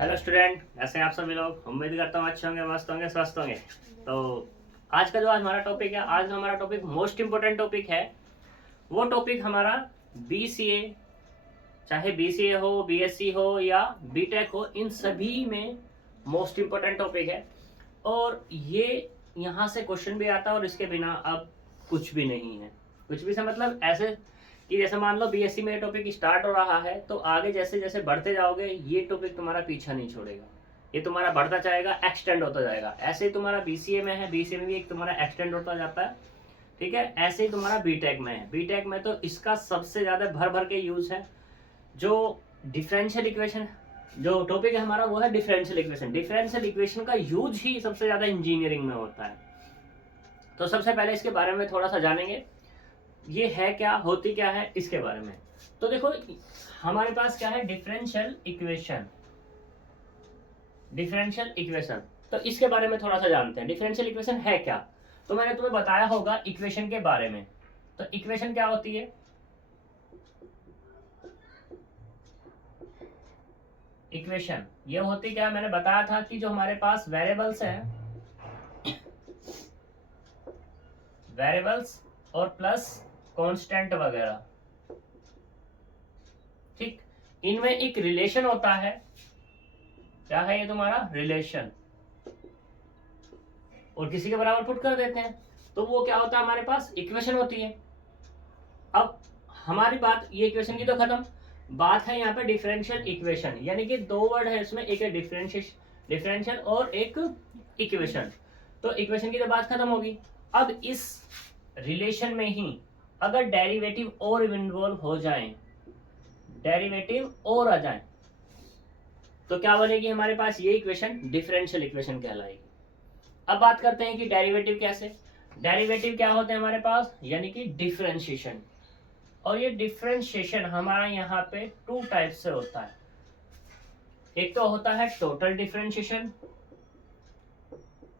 Hello student, कैसे हैं आप सभी लोग। उम्मीद करता हूँ अच्छे होंगे, मस्त होंगे, स्वस्थ होंगे। तो आज का जो आज हमारा टॉपिक है, आज हमारा टॉपिक मोस्ट इम्पोर्टेंट टॉपिक है। वो टॉपिक हमारा बीसीए, चाहे बीसीए हो, बीएससी हो या बीटेक हो, इन सभी में मोस्ट इम्पोर्टेंट टॉपिक है। और ये यहाँ से क्वेश्चन भी आता है और इसके बिना अब कुछ भी नहीं है। कुछ भी से मतलब ऐसे कि जैसे मान लो बीएससी में ये टॉपिक स्टार्ट हो रहा है, तो आगे जैसे जैसे बढ़ते जाओगे ये टॉपिक तुम्हारा पीछा नहीं छोड़ेगा, ये तुम्हारा बढ़ता जाएगा, एक्सटेंड होता जाएगा। ऐसे ही तुम्हारा बीसीए में है, बीसीए में भी एक तुम्हारा एक्सटेंड होता जाता है, ठीक है। ऐसे ही तुम्हारा बीटेक में है, बीटेक में तो इसका सबसे ज्यादा भर भर के यूज है। जो डिफरेंशियल इक्वेशन, जो टॉपिक है हमारा वो है डिफरेंशियल इक्वेशन। डिफरेंशियल इक्वेशन का यूज ही सबसे ज्यादा इंजीनियरिंग में होता है। तो सबसे पहले इसके बारे में थोड़ा सा जानेंगे, ये है क्या, होती क्या है, इसके बारे में। तो देखो हमारे पास क्या है, डिफरेंशियल इक्वेशन। डिफरेंशियल इक्वेशन, तो इसके बारे में थोड़ा सा जानते हैं। डिफरेंशियल इक्वेशन है क्या, तो मैंने तुम्हें बताया होगा इक्वेशन के बारे में। तो इक्वेशन क्या होती है, इक्वेशन ये होती क्या, मैंने बताया था कि जो हमारे पास वेरिएबल्स हैं, वेरिएबल्स और प्लस कांस्टेंट वगैरह, ठीक, इनमें एक रिलेशन होता है। क्या है ये तुम्हारा रिलेशन, और किसी के बराबर पुट कर देते हैं तो वो क्या होता है, हमारे पास इक्वेशन होती है। अब हमारी बात ये इक्वेशन की तो खत्म, बात है यहाँ पे डिफरेंशियल इक्वेशन, यानी कि दो वर्ड है इसमें, एक है डिफरेंशियल और एक इक्वेशन। तो इक्वेशन की तो बात खत्म होगी। अब इस रिलेशन में ही अगर डेरिवेटिव और इन्वॉल्व हो जाए, डेरिवेटिव और आ जाए, तो क्या बनेगी हमारे पास, ये इक्वेशन डिफरेंशियल इक्वेशन कहलाएगी। अब बात करते हैं कि डेरिवेटिव कैसे, डेरिवेटिव क्या होते हैं हमारे पास, यानी कि डिफरेंशिएशन। और ये डिफरेंशिएशन हमारा यहाँ पे टू टाइप से होता है। एक तो होता है टोटल डिफरेंशिएशन,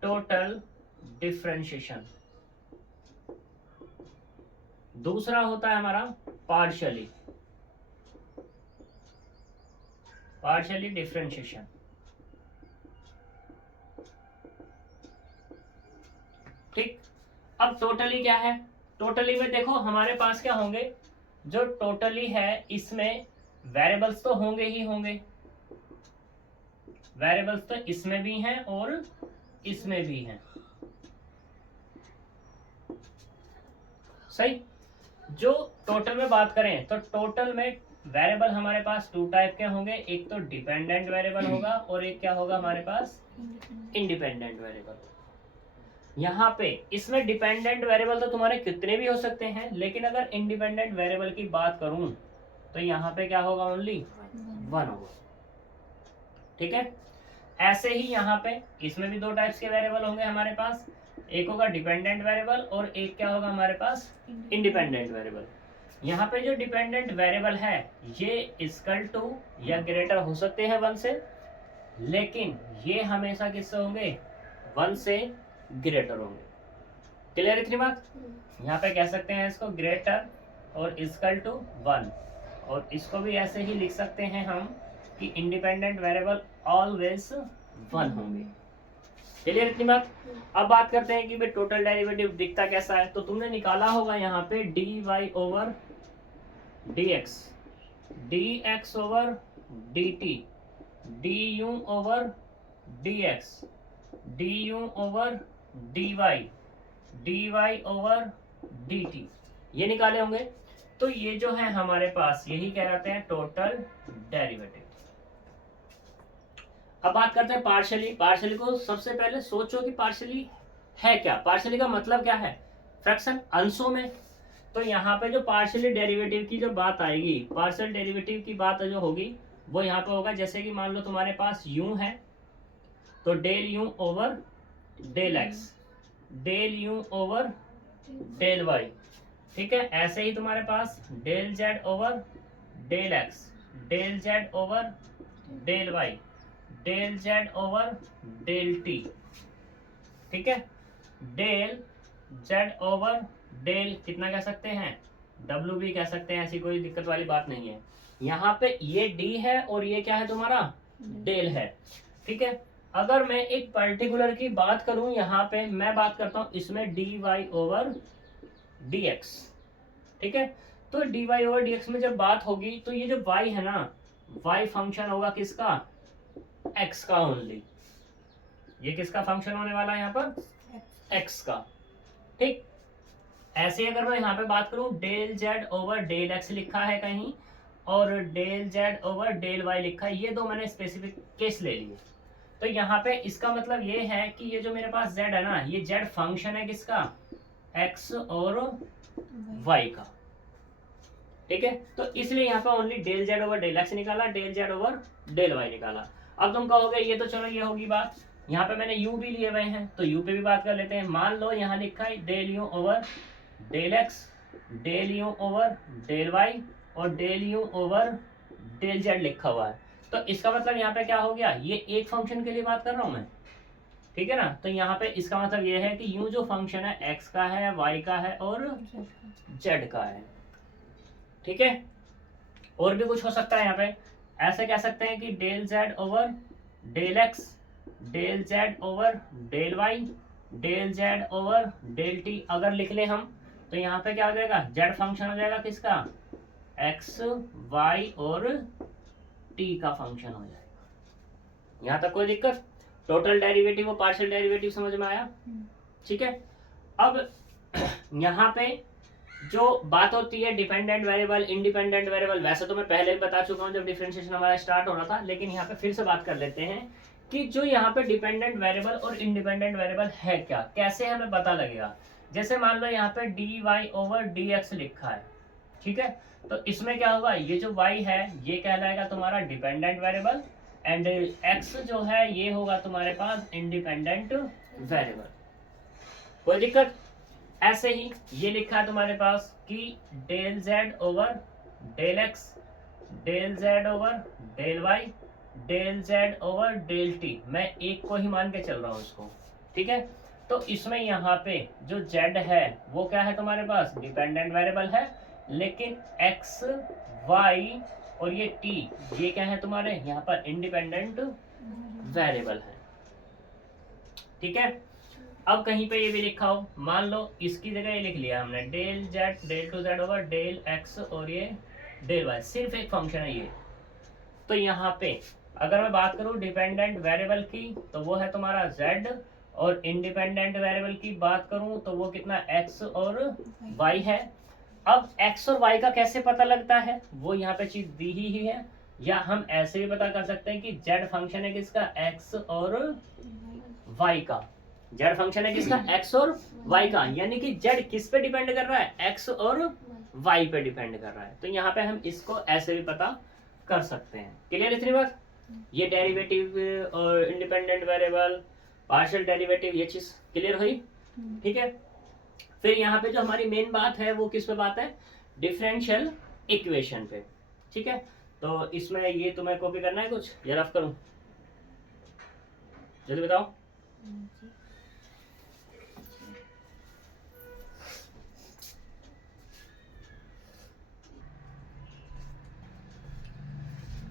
टोटल डिफरेंशिएशन। दूसरा होता है हमारा पार्शियली, पार्शियली डिफरेंशिएशन। ठीक, अब टोटली क्या है, टोटली में देखो हमारे पास क्या होंगे, जो टोटली है इसमें वेरिएबल्स तो होंगे ही होंगे, वेरिएबल्स तो इसमें भी हैं और इसमें भी हैं, सही। जो टोटल में बात करें तो टोटल में वेरिएबल हमारे पास टू टाइप के होंगे, एक तो डिपेंडेंट वेरिएबल होगा और एक क्या होगा हमारे पास, इंडिपेंडेंट वेरिएबल। यहाँ पे इसमें डिपेंडेंट वेरिएबल तो तुम्हारे कितने भी हो सकते हैं, लेकिन अगर इंडिपेंडेंट वेरिएबल की बात करूं तो यहाँ पे क्या होगा, ओनली वन होगा, ठीक है। ऐसे ही यहाँ पे इसमें भी दो टाइप्स के वेरिएबल होंगे हमारे पास, एक होगा डिपेंडेंट वेरिएबल और एक क्या होगा हमारे पास, इंडिपेंडेंट वेरिएबल। यहाँ पे जो डिपेंडेंट वेरिएबल है ये इक्वल टू या ग्रेटर हो सकते हैं वन से, लेकिन ये हमेशा किससे होंगे, वन से ग्रेटर होंगे। क्लियर इतनी बात। यहाँ पे कह सकते हैं इसको ग्रेटर और इक्वल टू वन, और इसको भी ऐसे ही लिख सकते हैं हम कि इंडिपेंडेंट वेरिएबल ऑलवेज वन होंगे। क्लियर इतनी बात। अब बात करते हैं कि भाई टोटल डेरिवेटिव दिखता कैसा है, तो तुमने निकाला होगा यहाँ पे d y over d x, d x over d t, d u over d x, d u over d y over d t, ये निकाले होंगे। तो ये जो है हमारे पास यही कहलाते हैं टोटल डेरिवेटिव। अब बात करते हैं पार्शियली। पार्शियली को सबसे पहले सोचो कि पार्शियली है क्या, पार्शियली का मतलब क्या है, फ्रैक्शन, अंशों में। तो यहाँ पे जो पार्शियली डेरिवेटिव की जो बात आएगी, पार्शियल डेरिवेटिव की बात जो होगी वो यहाँ पे होगा, जैसे कि मान लो तुम्हारे पास यू है तो del u over del x, del u over del y, ठीक है। ऐसे ही तुम्हारे पास del z over del x, del z over del y, del z over del t, ठीक है। डेल जेड ओवर डेल कितना कह सकते हैं, डब्ल्यू भी कह सकते हैं, ऐसी कोई दिक्कत वाली बात नहीं है। यहाँ पे ये डी है और ये क्या है तुम्हारा डेल है, ठीक है। अगर मैं एक पर्टिकुलर की बात करूं, यहाँ पे मैं बात करता हूं इसमें d y over d x, ठीक है। तो d y over d x में जब बात होगी तो ये जो वाई है ना, वाई फंक्शन होगा किसका, एक्स का ओनली। ये किसका फंक्शन होने वाला है यहाँ पर, एक्स का, ठीक। ऐसे अगर मैं यहाँ पे बात करूं, del z over del x लिखा है कहीं और del z over del y लिखा है, ये दो मैंने स्पेसिफिक केस ले लिए। तो यहाँ पे इसका मतलब ये है कि ये जो मेरे पास z है ना, ये z फंक्शन है किसका, x और y का, ठीक है। तो इसलिए यहाँ पे only del z over del x निकाला, del z over del y निकाला। अब तुम कहोगे ये तो चलो ये होगी बात, यहाँ पे मैंने u भी लिए हुए हैं तो u पे भी बात कर लेते हैं। मान लो यहाँ लिखा है del u over del x, del u over del y और del u over del z लिखा हुआ है। तो इसका मतलब यहाँ पे क्या हो गया, ये एक फंक्शन के लिए बात कर रहा हूं मैं, ठीक है ना। तो यहाँ पे इसका मतलब ये है कि यू जो फंक्शन है x का है, y का है और z का है, ठीक है। और भी कुछ हो सकता है यहाँ पे, ऐसे कह सकते हैं कि del z over del x, del z over del y, del z over del t अगर लिख ले हम, तो यहाँ पे क्या हो जाएगा, z फंक्शन हो जाएगा किसका, x y और t का फंक्शन हो जाएगा। यहाँ तक कोई दिक्कत, टोटल डेरिवेटिव और पार्शियल डेरिवेटिव समझ में आया, ठीक है। अब यहाँ पे जो बात होती है डिपेंडेंट वेरिएबल इंडिपेंडेंट वेरिएबल, वैसे तो मैं पहले भी बता चुका हूँ जब डिफरेंशिएशन हमारा स्टार्ट हो रहा था, लेकिन यहाँ पे फिर से बात कर लेते हैं कि जो यहाँ पे डिपेंडेंट वेरिएबल और इंडिपेंडेंट वेरिएबल है क्या, कैसे हमें पता लगेगा। जैसे मान लो यहाँ पे d y over d x लिखा है, ठीक है। तो इसमें क्या होगा, ये जो y है ये कहलाएगा तुम्हारा डिपेंडेंट वेरिएबल एंड x जो है ये होगा तुम्हारे पास इंडिपेंडेंट वेरिएबल। कोई दिक्कत। ऐसे ही ये लिखा है तुम्हारे पास कि del z over del x, del z over del y, del z over del t, मैं एक को ही मान के चल रहा हूँ इसको, ठीक है। तो इसमें यहाँ पे जो z है वो क्या है तुम्हारे पास, डिपेंडेंट वेरिएबल है, लेकिन x y और ये t ये क्या है तुम्हारे यहाँ पर इंडिपेंडेंट वेरिएबल है, ठीक है। अब कहीं पे ये भी लिखा हो, मान लो इसकी जगह ये लिख लिया हमने del z del two z over del x और ये डेल y, सिर्फ एक फंक्शन है ये। तो यहाँ पे अगर मैं बात करूँ डिपेंडेंट वेरिएबल की तो वो है तुम्हारा z, और इंडिपेंडेंट वेरिएबल की बात करूँ तो वो कितना x और y है। अब x और y का कैसे पता लगता है, वो यहाँ पे चीज दी ही है, या हम ऐसे भी पता कर सकते हैं कि z फंक्शन है किसका, x और y का, z फंक्शन है किसका, x और y का, यानी कि z किस पे डिपेंड कर रहा है, x और y पे डिपेंड कर रहा है। तो यहाँ पे हम इसको ऐसे भी पता कर सकते हैं। क्लियर इतनी बात, ये डेरिवेटिव और इंडिपेंडेंट वेरिएबल, पार्शियल डेरिवेटिव, ये चीज क्लियर हुई, ठीक है। फिर यहाँ पे जो हमारी मेन बात है वो किस पे बात है, डिफरेंशियल इक्वेशन पे, ठीक है। तो इसमें ये तुम्हें कॉपी करना है कुछ या रफ करूं, जल्दी बताओ।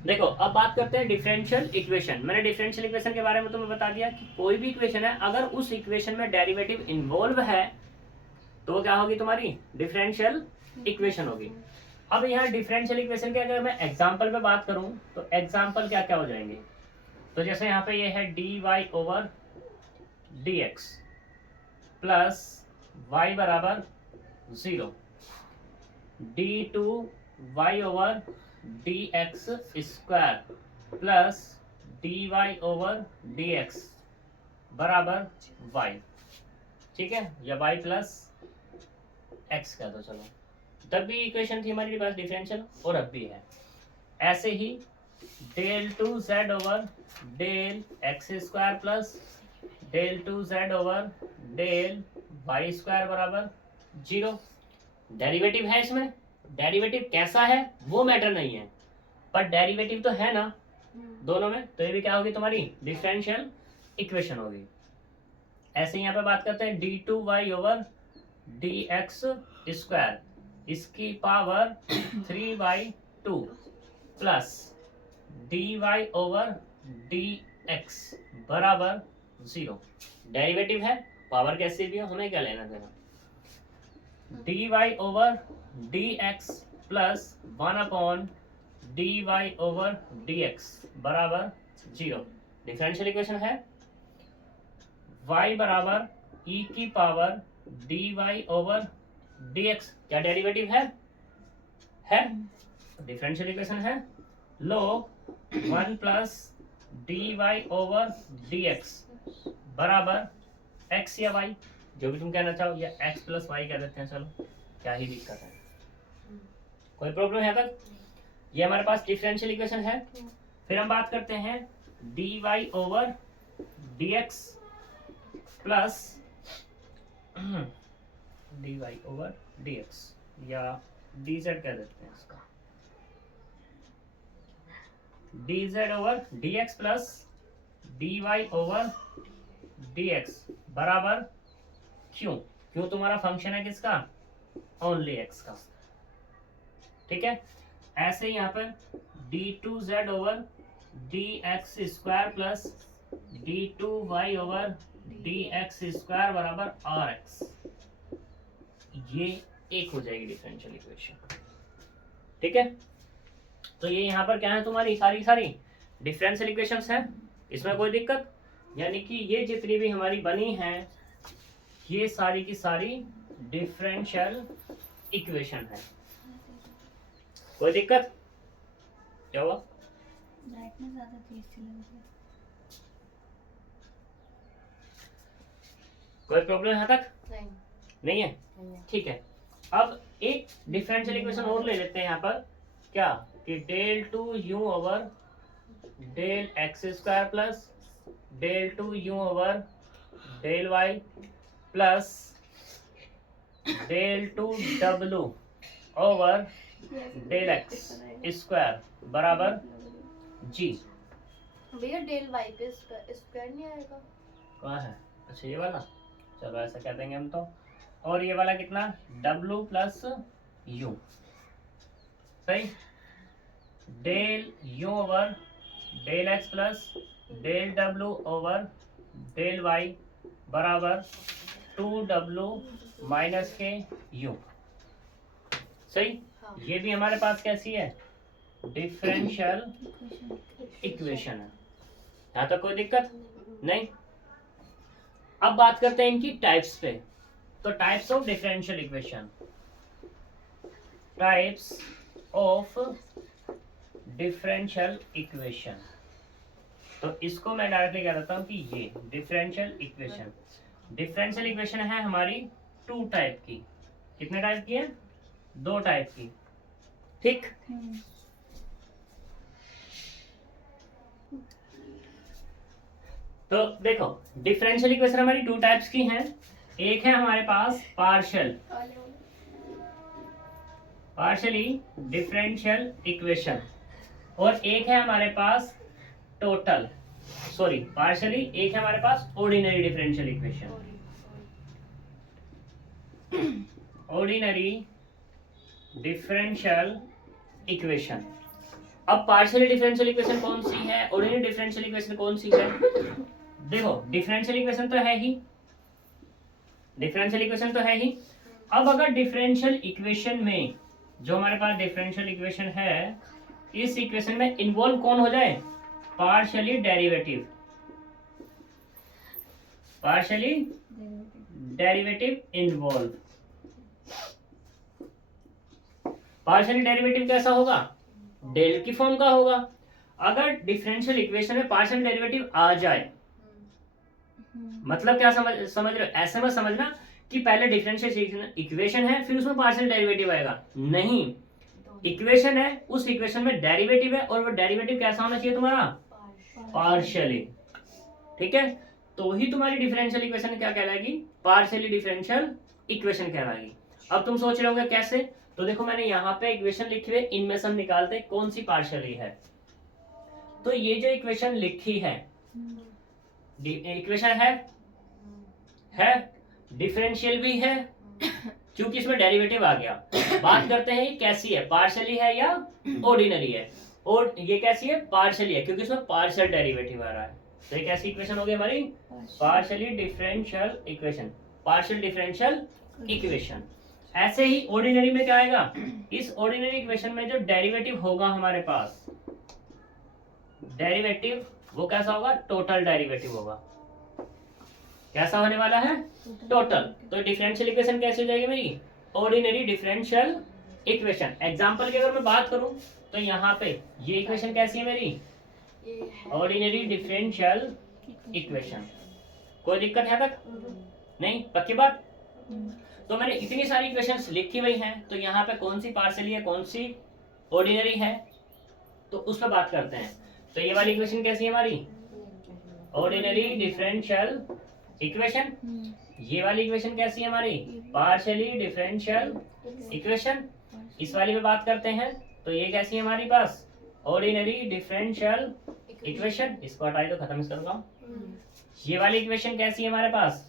देखो अब बात करते हैं डिफरेंशियल इक्वेशन। मैंने डिफरेंशियल इक्वेशन के बारे में तुम्हें बता दिया कि कोई भी इक्वेशन है अगर उस इक्वेशन में डेरिवेटिव इन्वॉल्व है तो वो क्या होगी, तुम्हारी डिफरेंशियल इक्वेशन होगी। अब यहाँ डिफरेंशियल इक्वेशन के अगर मैं एग्जांपल पे बात करूं तो एग्जांपल क्या क्या हो जाएंगे, तो जैसे यहाँ पे ये है d y over d x plus y बराबर 0, d two y over d x square plus d y over d x बराबर वाई, ठीक है, या वाई प्लस एक्स का। तो चलो तब भी इक्वेशन थी हमारे पास डिफरेंशियल और अब भी है। ऐसे ही del two z over del x square plus del two z over del y square बराबर 0। डेरिवेटिव है इसमें, डेरिवेटिव कैसा है वो मैटर नहीं है, पर डेरिवेटिव तो है ना दोनों में, तो ये भी क्या होगी तुम्हारी डिफरेंशियल इक्वेशन होगी। ऐसे ही यहाँ पे बात करते हैं d two y over d x square इसकी power 3/2 plus d y over dx बराबर 0। डेरिवेटिव है, पावर कैसे भी हो, हमें क्या लेना देना। dy over dx plus 1/dy over dx बराबर 0। डिफरेंशियल इक्वेशन है y बराबर e की पावर dy ओवर dx, क्या डेरिवेटिव है डिफरेंशियल इक्वेशन है log 1 plus dy over dx बराबर x या y, जो भी तुम कहना चाहो, या x प्लस y कह देते हैं, चलो क्या ही दिक्कत है, कोई प्रॉब्लम है तक। ये हमारे पास डिफरेंशियल इक्वेशन है। फिर हम बात करते हैं dy over dx plus dy over dx या dz कह देते हैं इसका, dz over dx plus dy over dx बराबर क्यों तुम्हारा फंक्शन है किसका, ओनली x का, ठीक है। ऐसे ही यहाँ पर d2z over dx square plus d2y over dx square बराबर rx, ये एक हो जाएगी डिफरेंशियल इक्वेशन, ठीक है। तो ये यहाँ पर क्या है, तुम्हारी सारी डिफरेंशियल इक्वेशंस हैं, इसमें कोई दिक्कत, यानी कि ये जितनी भी हमारी बनी हैं ये सारी की सारी डिफरेंशियल इक्वेशन है, कोई दिक्कत, क्या हुआ, लाइट में ज़्यादा तेज चल रही है। कोई प्रॉब्लम यहाँ तक नहीं है, नहीं है। ठीक है। अब एक डिफरेंशियल इक्वेशन और ले लेते हैं यहाँ पर, क्या कि del two u over del x square plus del two u over del y plus del two डब्लू ओवर डेल एक्स स्क्वायर बराबर जी। भैया डेल वाई पे स्क्वायर नहीं आएगा, कहाँ है, अच्छा ये वाला, चलो ऐसा कह देंगे हम तो, और ये वाला कितना w प्लस यू, सही, del u over del x plus del w over del y बराबर 2w माइनस के यू, सही। हाँ। ये भी हमारे पास कैसी है, डिफरेंशियल इक्वेशन है, यहाँ तक कोई दिक्कत नहीं। अब बात करते हैं इनकी टाइप्स पे, तो types of differential equation, types of differential equation, तो इसको मैं डायरेक्टली कह देता हूं कि ये डिफरेंशियल इक्वेशन है हमारी 2 टाइप की, कितने टाइप की है, 2 टाइप की, ठीक। तो देखो डिफरेंशियल इक्वेशन हमारी 2 टाइप्स की हैं, एक है हमारे पास पार्शियली डिफरेंशियल इक्वेशन, और एक है हमारे पास पार्शियली एक है हमारे पास ordinary differential equation, ordinary differential equation. अब पार्शियली डिफरेंशियल इक्वेशन कौन सी है, ऑर्डिनरी डिफरेंशियल इक्वेशन कौन सी है, देखो डिफरेंशियल इक्वेशन तो है ही, अब अगर डिफरेंशियल इक्वेशन में जो हमारे पास डिफरेंशियल इक्वेशन है, इस इक्वेशन में इन्वॉल्व कौन हो जाए, partially derivative involve. Partially derivative कैसा होगा, डेल की फॉर्म का होगा। अगर डिफरेंशियल इक्वेशन में पार्शियल डेरिवेटिव आ जाए, मतलब क्या समझ रहे हो, ऐसे मत समझना कि पहले डिफरेंशियल इक्वेशन है फिर उसमें पार्शियल डेरिवेटिव आएगा, नहीं, इक्वेशन है, उस इक्वेशन में डेरिवेटिव है, और वो डेरिवेटिव कैसा होना चाहिए तुम्हारा, पार्शियली, ठीक है। तो ही तुम्हारी डिफरेंशियल इक्वेशन क्या कहलाएगी, पार्शियली डिफरेंशियल इक्वेशन कहलाएगी। अब तुम सोच रहे होंगे कैसे, तो देखो मैंने यहाँ पे इक्वेशन लिखी हुई, इनमें से हम निकालते हैं कौन सी पार्शियली है। तो ये जो इक्वेशन लिखी है, इक्वेशन है डिफरेंशियल भी है क्योंकि इसमें डेरिवेटिव आ गया। बात करते हैं ये कैसी है, पार्शियली है या ऑर्डिनरी है। और ये कैसी है, पार्शियली है, क्योंकि इसमें पार्शियल डेरिवेटिव आ रहा है। तो ये कैसी इक्वेशन होगी हमारी, partially differential equation, partial differential equation. ऐसे ही ऑर्डिनरी में क्या आएगा, इस ऑर्डिनरी इक्वेशन में जो डेरिवेटिव होगा हमारे पास, डेरिवेटिव वो कैसा होगा, टोटल डेरिवेटिव होगा। कैसा होने वाला है, टोटल। तो डिफरेंशियल इक्वेशन कैसी हो जाएगी मेरी, ऑर्डिनरी डिफरेंशियल इक्वेशन। एग्जांपल की अगर मैं बात करूं तो यहाँ पे ये इक्वेशन कैसी है मेरी, ऑर्डिनरी डिफरेंशियल इक्वेशन। कोई दिक्कत है तक नहीं, पक्की बात। तो मैंने इतनी सारी इक्वेशंस लिखी हुई हैं, तो यहाँ पे कौन सी पार्शियली है, कौन सी ऑर्डिनरी है, तो उस पर बात करते हैं। तो ये वाली इक्वेशन कैसी है हमारी, ऑर्डिनरी डिफरेंशियल इक्वेशन। ये वाली इक्वेशन कैसी है हमारी, पार्शियली डिफरेंशियल इक्वेशन। इस वाली में बात करते हैं तो ये कैसी है हमारी पास, ऑर्डिनरी डिफरेंशियल इक्वेशन। इसको हटाई तो खत्म करूंगा। ये वाली इक्वेशन कैसी है हमारे पास,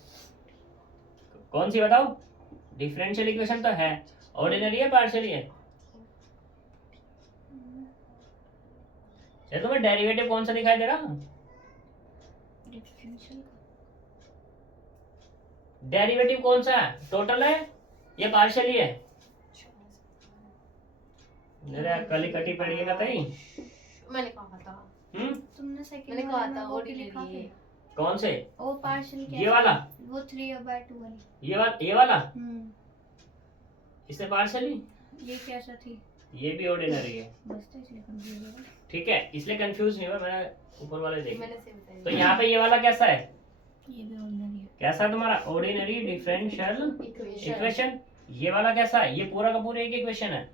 कौन सी बताओ, डिफरेंशियल इक्वेशन तो है, ऑर्डिनरी है पार्शियली है। ये तुम्हें डेरिवेटिव कौन सा दिखाई दे रहा, डेरिवेटिव कौन सा है, टोटल है या पार्शियली है। मेरे कली कटी पड़ी है कतई, मैंने कहा था, तुमने सेकंड मैंने कहा था ऑर्डिनरी है। कौन से, वो पार्शियल ये वाला, वो 3/2 वाली, ये वाला इससे पार्शियली, ये कैसा थी, ये भी ऑर्डिनरी है। बस तो इसलिए कंफ्यूज हो गया। ठीक है, इसलिए कंफ्यूज नहीं हुआ, मैंने ऊपर वाले देखे। मैंने सेम बताया। तो यहाँ पे ये वाला कैसा है, ये भी ऑर्डिनरी है। कैसा है तुम्हारा, ऑर्डिनरी डिफरेंशियल इक्वेशन। ये वाला कैसा है, ये पूरा का पूरा एक इक्वेशन है।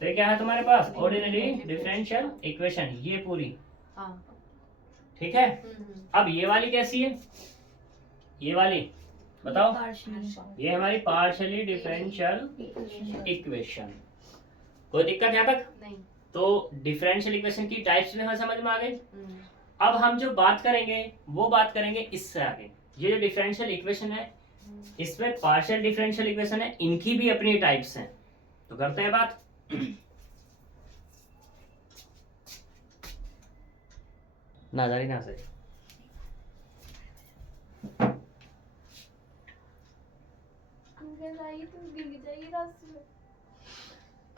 तो ये क्या है तुम्हारे पास, ऑर्डिनरी डिफरेंशियल इक्वेशन, ये पूरी। हाँ। ठीक है, अब ये वाली कैसी है, ये वाली बताओ, पार्शियल ये हमारी पार्शियली डिफरेंशियल इक्वेशन। कोई दिक्कत यहाँ तक। नहीं। तो डिफरेंशियल इक्वेशन की टाइप्स भी हमें समझ में आ गई। अब हम जो बात करेंगे वो बात करेंगे इससे आगे। ये जो डिफरेंशियल इक्वेशन है, इसमें पार्शियल डिफरेंशियल इक्वेशन है, इनकी भी अपनी टाइप्स हैं। तो करते हैं बात। नादारी ना से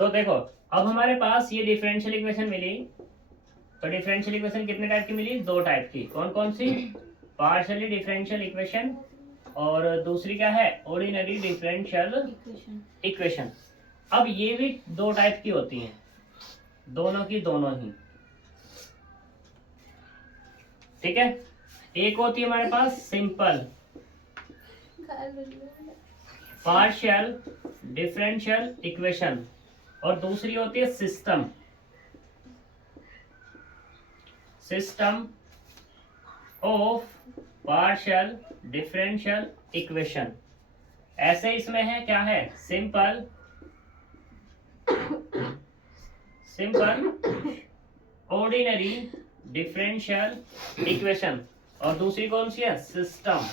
तो देखो, अब हमारे पास ये डिफरेंशियल इक्वेशन मिली। तो डिफरेंशियल इक्वेशन कितने टाइप की मिली, दो टाइप की। कौन कौन सी, पार्शियली डिफरेंशियल इक्वेशन और दूसरी क्या है, ऑर्डिनरी डिफरेंशियल इक्वेशन। अब ये भी दो टाइप की होती हैं, दोनों की दोनों ही। ठीक है, एक होती है हमारे पास सिंपल पार्शियल डिफरेंशियल इक्वेशन और दूसरी होती है system of partial differential equation. ऐसे इसमें है, क्या है, सिंपल ऑर्डिनरी डिफरेंशियल इक्वेशन और दूसरी कौन सी है, system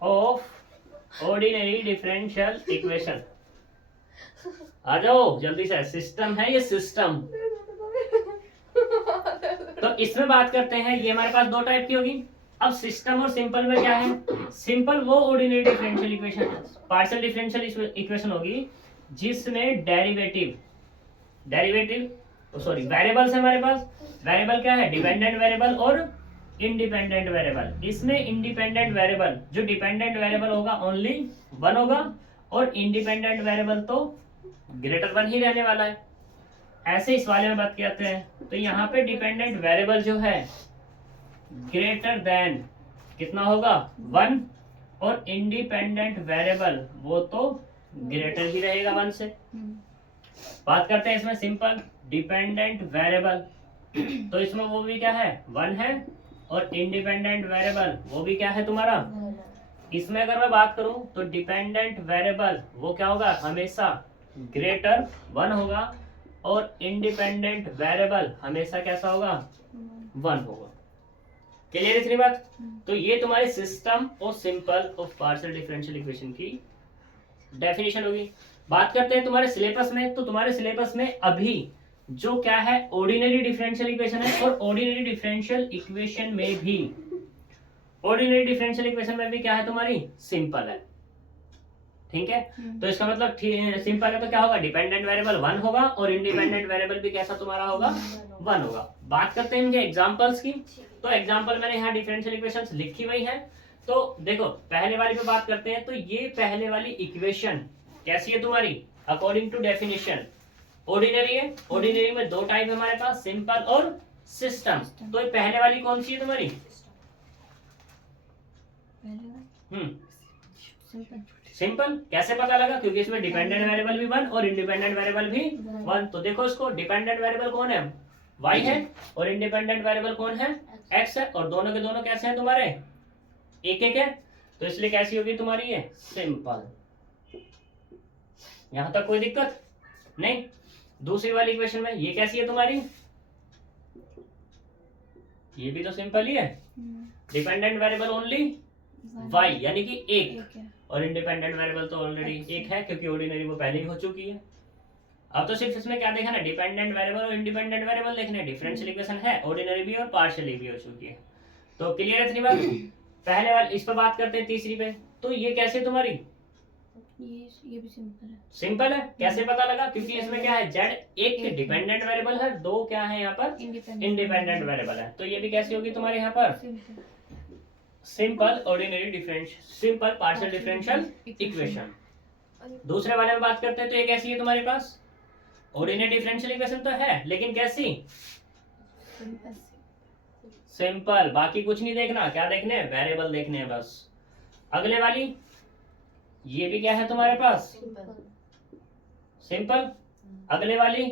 of ordinary differential equation. आ जाओ जल्दी से, सिस्टम है ये सिस्टम। तो इसमें बात करते हैं, ये हमारे पास दो टाइप की होगी। अब सिस्टम और सिंपल में क्या है, सिंपल वो ordinary differential equation, partial differential equation होगी जिसमें वेरिएबल्स है हमारे पास। वेरिएबल क्या है, डिपेंडेंट वेरिएबल और इंडिपेंडेंट वेरिएबल। इसमें इंडिपेंडेंट वेरिएबल, जो डिपेंडेंट वेरिएबल होगा ओनली 1 होगा और इंडिपेंडेंट वेरिएबल तो ग्रेटर 1 ही रहने वाला है। ऐसे इस वाले में बात करते हैं तो यहाँ पे डिपेंडेंट वेरिएबल जो है ग्रेटर देन कितना होगा, 1, और इंडिपेंडेंट वेरिएबल वो तो ग्रेटर ही रहेगा 1 से। बात करते हैं इसमें सिंपल डिपेंडेंट वेरिएबल, तो इसमें वो भी क्या है, 1 है, और इंडिपेंडेंट वेरिएबल वो भी क्या है तुम्हारा। इसमें अगर मैं बात करूं तो डिपेंडेंट वेरिएबल वो क्या होगा, हमेशा ग्रेटर 1 होगा और इंडिपेंडेंट वेरिएबल हमेशा कैसा होगा, 1 होगा। क्लियर इतनी बात। तो ये तुम्हारे सिस्टम और simple of partial differential equation की डेफिनेशन होगी। बात करते हैं तुम्हारे सिलेबस में, तो तुम्हारे सिलेबस में अभी जो क्या है ऑर्डिनरी डिफरेंशियल इक्वेशन है, और ऑर्डिनरी डिफरेंशियल इक्वेशन में भी क्या है तुम्हारी सिंपल है। ठीक है, तो इसका मतलब सिंपल है तो क्या होगा, डिपेंडेंट वेरिएबल 1 होगा और इंडिपेंडेंट वेरिएबल भी कैसा तुम्हारा होगा 1 होगा। बात करते हैं इनके एग्जांपल्स की। तो एग्जांपल मैंने यहाँ डिफरेंशियल इक्वेशंस लिखी हुई है। तो देखो पहले वाली पे बात करते हैं। तो ये पहले वाली इक्वेशन कैसी है तुम्हारी, अकॉर्डिंग टू डेफिनेशन ऑर्डिनरी है। ऑर्डिनरी में दो टाइप है हमारे पास, सिंपल और सिस्टम। तो ये पहले वाली कौन सी है तुम्हारी, सिंपल। कैसे पता लगा, क्योंकि इसमें डिपेंडेंट वेरिएबल भी 1 और इंडिपेंडेंट वेरिएबल भी 1। तो देखो इसको, डिपेंडेंट वेरिएबल कौन है, y है, और इंडिपेंडेंट वेरिएबल कौन है, x है, और दोनों के दोनों कैसे हैं तुम्हारे, एक एक है। तो इसलिए कैसी होगी तुम्हारी ये सिंपल। यहां तक कोई दिक्कत नहीं। दूसरी वाली इक्वेशन में ये कैसी है तुम्हारी, ये भी तो सिंपल ही है। डिपेंडेंट वेरिएबल ओनली y यानी कि एक, और इंडिपेंडेंट वेरिएबल तो ऑलरेडी एक है, क्योंकि ऑर्डिनरी वो पहले ही हो चुकी है। अब तो सिर्फ इसमें क्या देखा ना, डिपेंडेंट वेरिएबल और इंडिपेंडेंट वेरिएबल देखने। डिफरेंशियल इक्वेशन है, ऑर्डिनरी भी और पार्शियली भी हो चुकी है। तो क्लियर है इतनी बात। पहले वाली इस पर बात करते हैं, तीसरी पे। तो ये कैसे तुम्हारी, ये भी सिंपल है। सिंपल है। कैसे पता लगा, क्योंकि इसमें क्या है, z एक डिपेंडेंट वेरिएबल है, दो क्या है यहाँ पर इंडिपेंडेंट वेरिएबल है। तो ये भी कैसी होगी तुम्हारे यहाँ पर simple ordinary differential, simple partial differential equation. दूसरे वाले में बात करते हैं। तो ये कैसी है तुम्हारे पास, ऑर्डिनरी डिफरेंशियल इक्वेशन तो है, लेकिन कैसी, सिंपल। बाकी कुछ नहीं देखना, क्या देखने हैं, वेरिएबल देखने हैं बस। अगले वाली, ये भी क्या है तुम्हारे पास सिंपल। अगले वाली,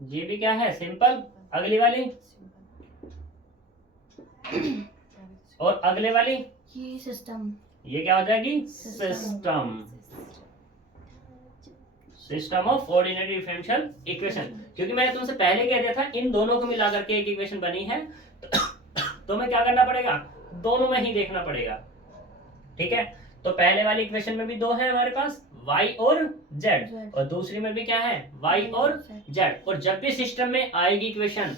ये भी क्या है सिंपल। अगली वाली, और अगले वाली, ये सिस्टम, ये क्या हो जाएगी, system of ordinary differential equation. क्योंकि मैंने तुमसे पहले कह दिया था इन दोनों को मिला करके एक इक्वेशन बनी है, तो हमें क्या करना पड़ेगा, दोनों में ही देखना पड़ेगा। ठीक है, तो पहले वाली इक्वेशन में भी दो है हमारे पास, y और z, और दूसरी में भी क्या है, y और z। और जब भी सिस्टम में आएगी इक्वेशन,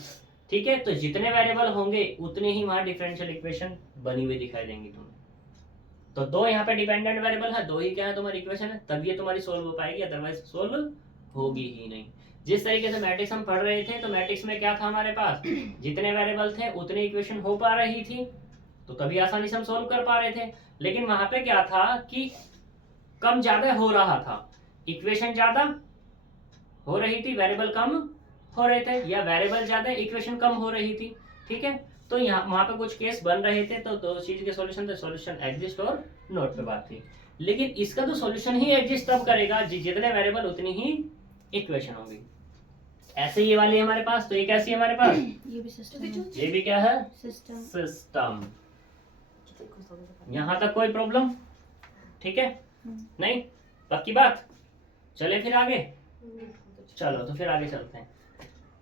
ठीक है, तो जितने वेरिएबल होंगे उतने ही वहां डिफरेंशियल इक्वेशन बनी हुई दिखाई देंगी तुम्हें। तो दो यहाँ पे डिपेंडेंट वेरिएबल है, दो ही क्या है तुम्हारी इक्वेशन है, तब ये तुम्हारी सोल्व हो पाएगी, अदरवाइज सोल्व होगी ही नहीं। जिस तरीके से मैट्रिक्स हम पढ़ रहे थे, तो मैट्रिक्स में क्या था हमारे पास, जितने वेरिएबल थे उतनी इक्वेशन हो पा रही थी, तो तभी आसानी से हम सोल्व कर पा रहे थे। लेकिन वहां पे क्या था कि कम ज्यादा हो रहा था, इक्वेशन ज्यादा हो रही थी, वेरिएबल कम हो रहे थे, या वेरिएबल ज्यादा इक्वेशन कम हो रही थी। ठीक है, तो यहाँ वहां पे कुछ केस बन रहे थे, तो दो चीज के सॉल्यूशन थे, सॉल्यूशन एग्जिस्ट और नोट पे बात थी। लेकिन इसका तो सॉल्यूशन ही एग्जिस्ट तब करेगा जितने वेरिएबल उतनी ही इक्वेशन होगी। ऐसे ये वाली हमारे पास, तो ये कैसी है हमारे पास, ये भी सिस्टम है। ये भी क्या है, सिस्टम। यहाँ तक कोई प्रॉब्लम, ठीक है, नहीं, पक्की बात। चले फिर आगे, चलो तो फिर आगे चलते हैं।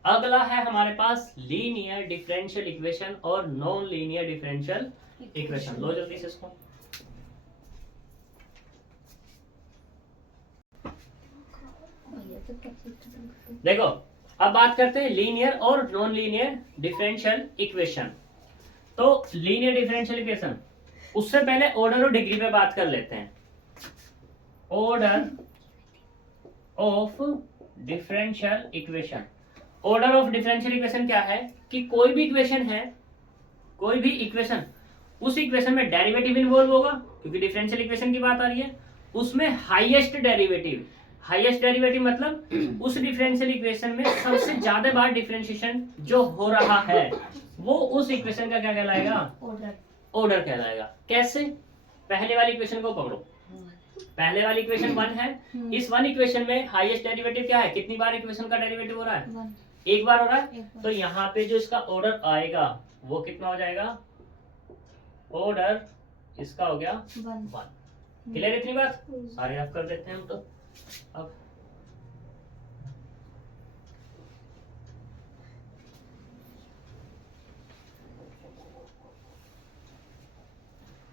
अगला है हमारे पास लीनियर डिफरेंशियल इक्वेशन और नॉन लीनियर डिफरेंशियल इक्वेशन। लो जल्दी से इसको, देखो अब बात करते हैं लीनियर और नॉन लीनियर डिफरेंशियल इक्वेशन। तो लीनियर डिफरेंशियल इक्वेशन, उससे पहले ऑर्डर और डिग्री पे बात कर लेते हैं। Order of differential equation, order of differential equation क्या है कि कोई भी इक्वेशन है, कोई भी इक्वेशन, उस इक्वेशन में डेरिवेटिव इन्वॉल्व होगा, क्योंकि डिफरेंशियल इक्वेशन की बात आ रही है, उसमें हाईएस्ट डेरिवेटिव, हाईएस्ट डेरिवेटिव मतलब उस डिफरेंशियल इक्वेशन में सबसे ज्यादा बार डिफरेंशिएशन जो हो रहा है, वो उस इक्वेशन का क्या कहलाएगा, ऑर्डर कहलाएगा। कैसे, पहले वाली इक्वेशन को पकड़ो, पहले वाली इक्वेशन 1 है, इस 1 इक्वेशन में हाईएस्ट डेरिवेटिव क्या है, कितनी बार इक्वेशन का डेरिवेटिव हो रहा है, एक बार हो रहा है। तो यहाँ पे जो इसका ऑर्डर आएगा वो कितना हो जाएगा, ऑर्डर इसका हो गया 1। क्लियर इतनी बात, सारे आप कर देते हैं हम। तो अब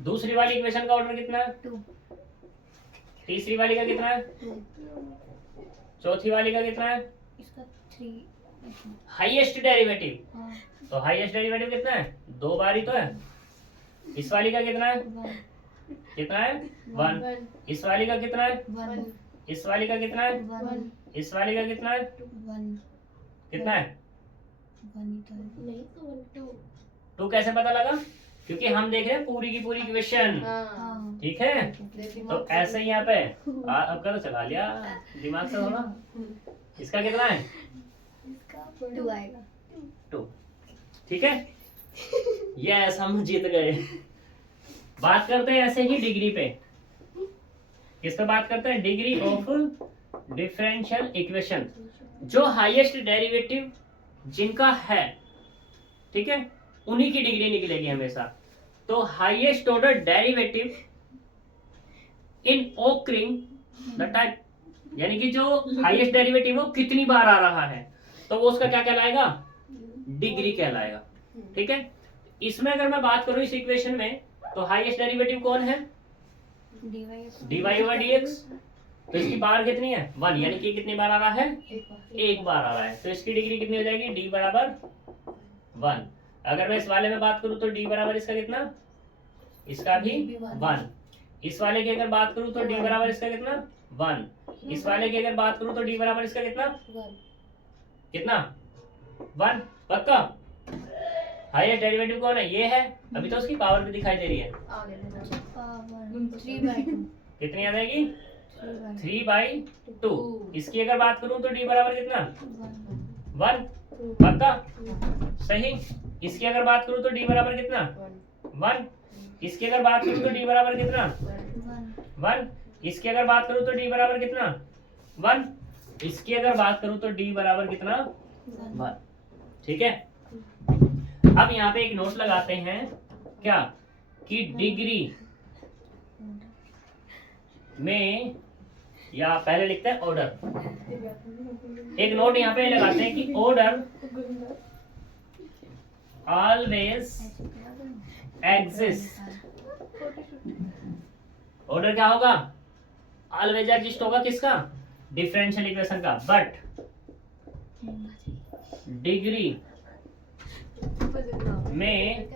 दूसरी वाली इक्वेशन का ऑर्डर कितना है, 2। तीसरी वाली का कितना है, चौथी वाली का कितना है? इसका 3 हाईएस्ट डेरिवेटिव। हाँ तो हाईएस्ट डेरिवेटिव कितना है? 2 बार ही तो है। इस वाली का कितना है? 1 कितना है? 1। 1 इस वाली का कितना है? 1 इस वाली का कितना है? 1 इस वाली का कितना है? 1 कितना है? 1 ही तो है। नहीं तो 1 2 2 कैसे पता लगा? क्योंकि हम देख रहे हैं पूरी की पूरी इक्वेशन। हाँ हाँ ठीक है, देखिए तो ऐसे ही यहाँ पे आपका तो चला लिया दिमाग से थोड़ा। इसका कितना है? इसका 2 आएगा। 2। ठीक है, यस हम जीत गए। बात करते हैं ऐसे ही डिग्री पे। किस पे बात करते हैं? Degree of differential equation. जो हाईएस्ट डेरिवेटिव जिनका है, ठीक है, उन्हीं की डिग्री निकलेगी हमेशा। तो highest order derivative in occurring the type, यानी कि जो हाईएस्ट डेरिवेटिव वो कितनी बार आ रहा है, तो वो उसका क्या कहलाएगा? डिग्री कहलाएगा। ठीक है, इसमें अगर मैं बात करूं इस इक्वेशन में, तो हाईएस्ट डेरिवेटिव कौन है? dy over dx। तो इसकी पावर कितनी है? 1, यानी कि कितनी बार आ रहा है? एक बार आ रहा है। तो इसकी डिग्री कितनी हो जाएगी? d बराबर 1। अगर मैं इस वाले में बात करूं तो d बराबर इसका कितना? इसका भी 1। इस वाले की अगर बात करूं तो d बराबर इसका कितना? 1। इस वाले की अगर बात करूं तो d बराबर इसका कितना? 1 कितना? 1। पक्का? हाईएस्ट डेरिवेटिव कौन है? ये है। अभी तो उसकी पावर भी दिखाई दे रही है। आगे लेना 3/2 कितनी आ जाएगी? 3/2 3/2। इसकी अगर बात करूं तो d बराबर कितना? 1। 2 पक्का? सही। इसकी अगर बात करूं तो d बराबर कितना? 1। इसकी अगर बात करूं तो d बराबर कितना? 1। इसकी अगर बात करूं तो d बराबर कितना? 1। इसकी अगर बात करूं तो d बराबर कितना? 1। ठीक है, अब यहाँ पे एक नोट लगाते हैं क्या, कि डिग्री में, या पहले लिखते हैं ऑर्डर। एक नोट यहाँ पे लगाते हैं कि ऑर्डर ऑलवेज एग्जिस्ट। ऑर्डर क्या होगा? ऑलवेज एग्जिस्ट होगा। किसका? डिफरेंशियल इक्वेशन का। बट डिग्री में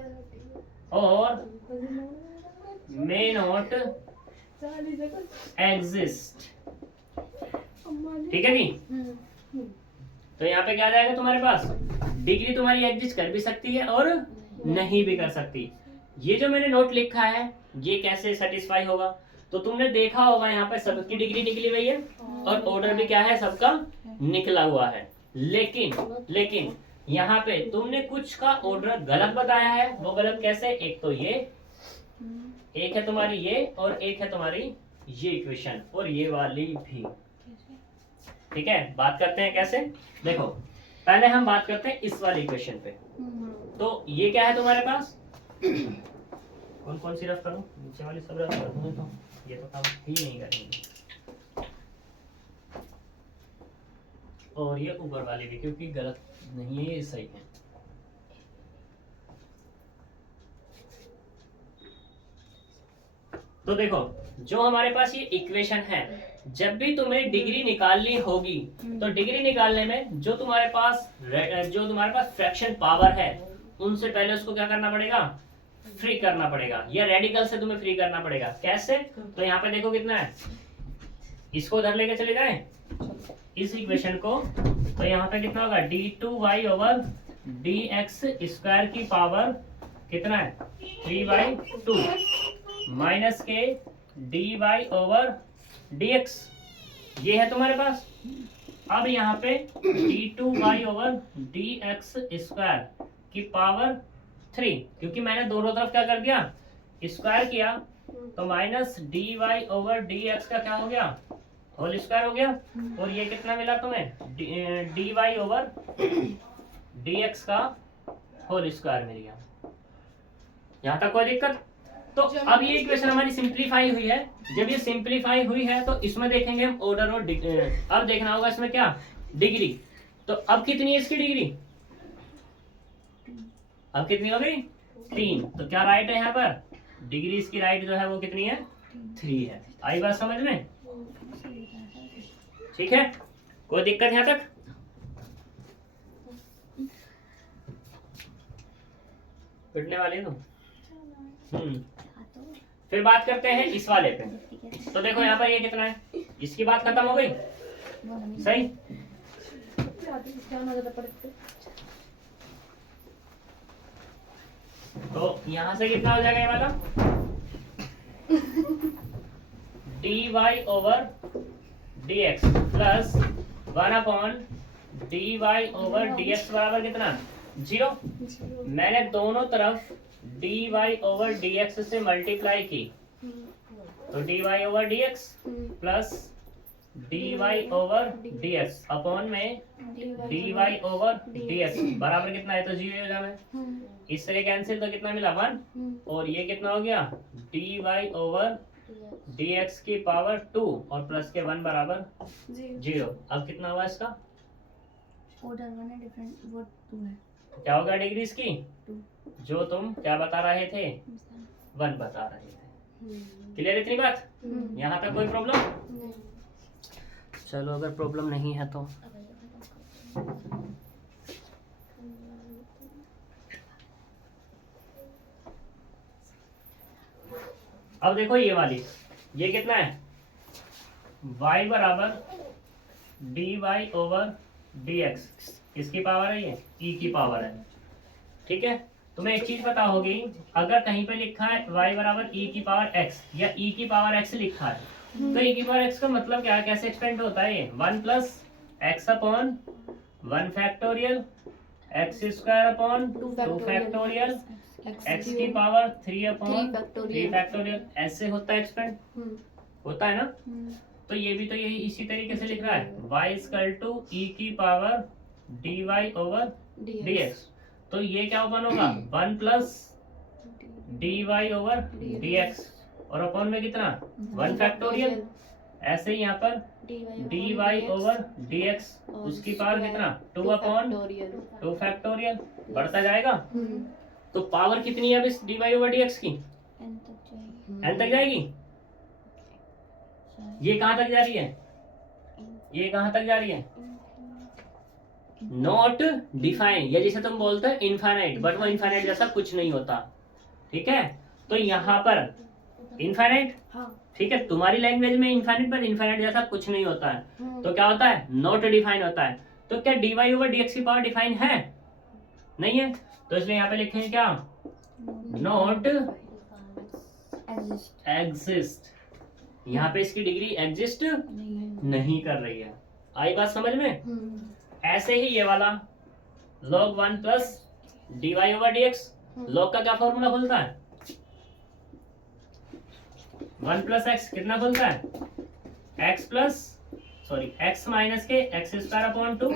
और मे नॉट एग्जिस्ट। ठीक है जी। तो यहाँ पे क्या आ जाएगा तुम्हारे पास? डिग्री तुम्हारी एग्जिस्ट कर भी सकती है और नहीं भी कर सकती। ये जो मैंने नोट लिखा है ये कैसे सेटिस्फाई होगा? तो तुमने देखा होगा यहाँ पे सबकी डिग्री निकली हुई है और ऑर्डर भी क्या है? सबका निकला हुआ है। लेकिन यहाँ पे तुमने कुछ का ऑर्डर गलत बताया है। वो गलत कैसे? एक तो ये, एक है तुम्हारी ये, और एक है तुम्हारी ये इक्वेशन, और ये वाली भी। ठीक है, बात करते हैं कैसे। देखो, पहले हम बात करते हैं इस वाली इक्वेशन पे। तो ये क्या है तुम्हारे पास? कौन कौन सी रफ करूं? नीचे वाली सब रफ कर दूंगा तो ये तो काम ही नहीं करेंगे, और ये ऊपर वाली भी, क्योंकि गलत नहीं है, ये सही है। तो देखो, जो हमारे पास ये इक्वेशन है, जब भी तुम्हें डिग्री निकालनी होगी तो डिग्री निकालने में जो तुम्हारे पास फ्रैक्शन पावर है, उनसे पहले उसको क्या करना पड़ेगा? फ्री करना पड़ेगा, या रेडिकल से तुम्हें फ्री करना पड़ेगा। कैसे? तो यहाँ पे देखो कितना है, इसको उधर लेके चले जाए इस इक्वेशन को, तो यहाँ पे कितना होगा? d2y ओवर dx स्क्वायर की पावर कितना है? 3/2 माइनस के dy ओवर dx, ये है तुम्हारे पास। अब यहाँ पे d2y ओवर dx स्क्वायर की पावर 3, क्योंकि मैंने दोनों तरफ क्या कर दिया? स्क्वायर किया, तो माइनस dy ओवर dx का क्या हो गया? होल स्क्वायर हो गया। और ये कितना मिला तुम्हें? dy ओवर dx का होल स्क्वायर मिल गया। यहाँ तक कोई दिक्कत? तो अब ये इक्वेशन हमारी सिंप्लीफाई हुई है। जब ये सिंप्लीफाई हुई है तो इसमें देखेंगे हम ऑर्डर और अब देखना होगा इसमें क्या? डिग्री। तो अब कितनी है इसकी डिग्री? अब कितनी हो गई? 3। तो क्या राइट है यहाँ पर? डिग्री इसकी राइट जो है वो कितनी है? 3 है। आई बात समझ में? ठीक है, कोई दिक्कत यहाँ तक? पिटने वाली है तो फिर बात करते हैं इस वाले पे। तो देखो यहाँ पर ये कितना है, इसकी बात खत्म हो गई, सही। तो यहाँ से कितना हो जाएगा ये वाला, d y over d x plus 1 d y over d x बराबर कितना, 0। मैंने दोनों तरफ d y over d x से मल्टीप्लाई की, तो d y over d x plus d y over d x upon में d y over d x बराबर कितना है, तो 0 हो जाना है। इससे ये कैंसिल, तो कितना मिला 1, और ये कितना हो गया d y over d x की पावर 2 और प्लस के 1 बराबर 0। अब कितना हुआ इसका, ऑर्डर 1 है, डिफरेंट वो 2 है। क्या होगा डिग्री इसकी, 2। जो तुम क्या बता रहे थे, 1 बता रहे थे। क्लियर इतनी बात, यहाँ तक कोई प्रॉब्लम? चलो अगर प्रॉब्लम नहीं है तो अब देखो ये वाली, ये कितना है, y बराबर d y over d x, किसकी पावर है, ये e की पावर है। ठीक है, तुम्हें एक चीज पता होगी, अगर कहीं पे लिखा है y बराबर e की पावर x या e की पावर x लिखा है, तो e की पावर x का मतलब क्या है, कैसे एक्सपेंड होता है, ये 1 plus x upon 1 factorial x square upon 2 factorial x की पावर 3 अपॉन 3 फैक्टोरियल, ऐसे होता है एक्सपेंड, होता है ना। तो ये भी तो यही इसी तरीके से लिख रहा है, y इक्वल टू e की पावर d y over d x. तो ये क्या ओपन होगा, 1 plus d y over d x और अपॉन में कितना 1 फैक्टोरियल, ऐसे ही यहाँ पर d y over d x उसकी पावर कितना 2 अपॉन 2 फैक्टोरियल, बढ़ता जाएगा। तो पावर कितनी है अब इस d y over d x की, n तक जाएगी। ये कहाँ तक जा रही है, ये कहाँ तक जा रही है, नॉट डिफाइन, या जिसे तुम बोलते हैं इनफाइनाइट, बट वो इनफाइनाइट जैसा कुछ नहीं होता। ठीक है, तो यहाँ पर इनफाइनाइट, ठीक है, तुम्हारी लैंग्वेज में इनफाइनाइट, पर इनफाइनाइट जैसा कुछ नहीं होता है। तो क्या होता है, नॉट डिफाइन होता है। तो क्या d y over d x की पावर डिफाइन है, नहीं है, तो इसलिए यहाँ पे लिखेंगे क्या, नॉट एग्जिस्ट। यहाँ पे इसकी डिग्री एग्जिस्ट नहीं कर रही है। आई बात समझ में। ऐसे ही ये वाला log 1 plus d y over d x, log का क्या फॉर्मूला खुलता है, 1 प्लस एक्स कितना खुलता है, एक्स माइनस के x square upon 2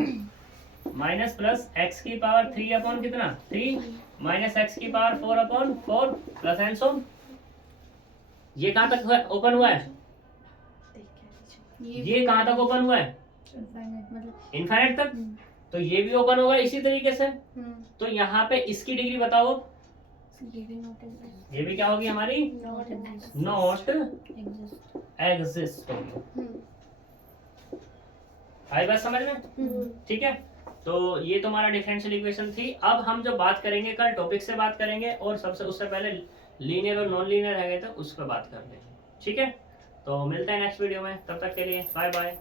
minus plus x की पावर 3 अपॉन कितना 3 माइनस एक्स की power 4 upon 4 plus and so. ये कहाँ तक ओपन हुआ है, ये कहाँ तक ओपन हुआ है, इनफाइनाइट तक। तो ये भी ओपन होगा इसी तरीके से। तो यहाँ पे इसकी डिग्री बताओ, ये भी क्या होगी हमारी, नॉट एग्जिस्ट होगी। आई बात समझ में, ठीक है। तो ये तुम्हारा डिफरेंशियल इक्वेशन थी। अब हम जो बात करेंगे कल टॉपिक से बात करेंगे, और सबसे उससे पहले लीनियर और नॉन लीनियर है तो उस पर बात कर लेंगे, ठीक है। तो मिलते हैं नेक्स्ट वीडियो में, तब तक के लिए बाय बाय।